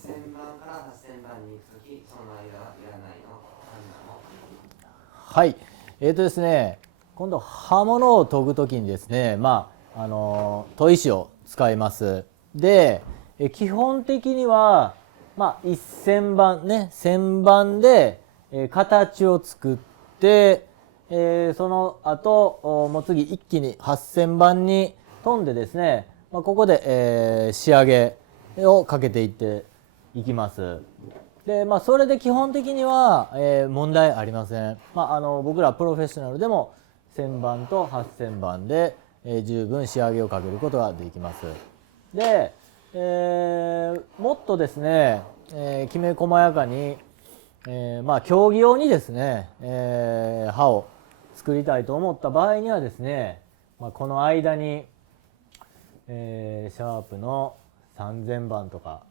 1000番から8000番に行くとき、その間はいらないの？はい。ですね、今度刃物を研ぐときにですね、砥石を使います。で、基本的には、1000番ね、1000番で、形を作って、その後もう次一気に8000番に飛んでですね、ここで、仕上げをかけていっていきます。でそれで基本的には、問題ありません。僕らプロフェッショナルでも1000番と8000番で、十分仕上げをかけることができます。で、もっとですね、きめ細やかに、競技用にですね、刃を作りたいと思った場合にはですね、この間に、シャープの3000番とか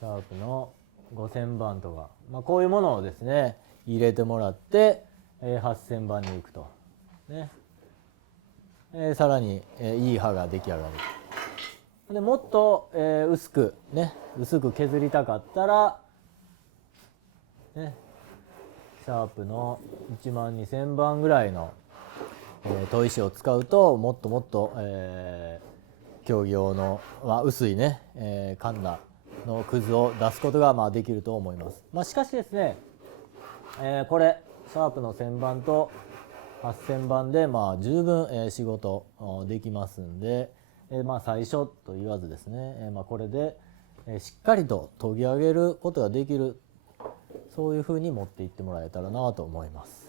シャープの5000番とか、こういうものをですね入れてもらって、8000番に行くと、ねさらに、いい刃が出来上がる。でもっと、薄く削りたかったら、ね、シャープの12000番ぐらいの、砥石を使うともっともっと、競技用の、薄いね、カンナのくずを出すことができると思います。しかしですね、これシャープの1000番と8000番で十分、仕事できますんで、最初と言わずですね、これで、しっかりと研ぎ上げることができる、そういうふうに持っていってもらえたらなと思います。